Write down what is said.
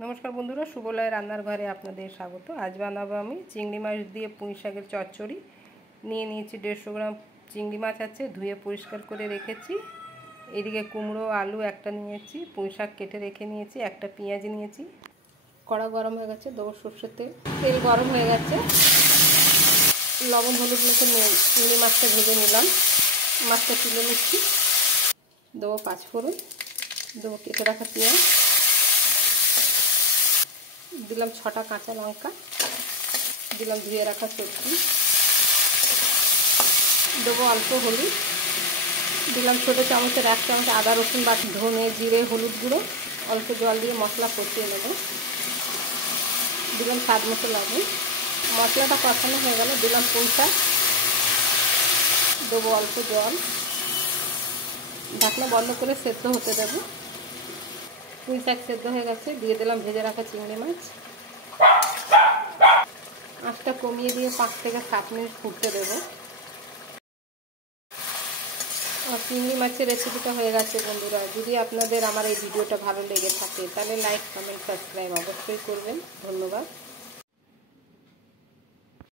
नमस्कार बंधुरा शुभलय रान्नार घरे आपनादेर स्वागत। आज बानाबो आमी चिंगड़ी माछ दिए पुঁই शाकेर चच्चड़ी। निये निয়েছি 150 ग्राम चिंगड़ी माछ आछे, धुए परिष्कार करे रेखेছি। एदिके कुमड़ो आलू एकटा निয়েছি, पुঁই শাক केटे रेखे निয়েছি, एकटा पेঁয়াজ निয়েছি। कड़ा गरम हो गेছে, देবो সরষের তেল। তেল गरम हो गेছে, लवण हलुद मेখে চিংড়ি মাছটা ভেজে নিলাম। মাছটা তুলে নিচ্ছি। দেবো পাঁচফোড়ন, দেবো কেটে রাখা পেঁয়াজ, दिलाम 6टा काँचा लंका, दिलाम धुए रखा सब्जी, देबो अल्प हलुद, दिलाम छोटो चामचेर 1 चामच आदा रसुन बाटा, धने जिरे हलुद गुঁড়ো, अल्प जल दिए मसला कषिए नेब, दिलाम स्वाद मतो लवण। मसलाटा कषानो हये गेले दिलाम पुঁই শাক, देबो अल्प जल, ढाकना बंद करे सेদ্ধ होते देब। पुঁই শাক सेদ্ধ হয়ে গেছে, দিয়ে দিলাম ভেজে রাখা চিংড়ি মাছ। আঁচটা কমিয়ে দিয়ে 5 থেকে 7 মিনিট ফুটতে দেব। আর চিংড়ি মাছের রেসিপিটা হয়ে গেছে বন্ধুরা। যদি আপনাদের আমার এই ভিডিওটা ভালো লেগে থাকে তাহলে লাইক কমেন্ট সাবস্ক্রাইব অবশ্যই করবেন। ধন্যবাদ।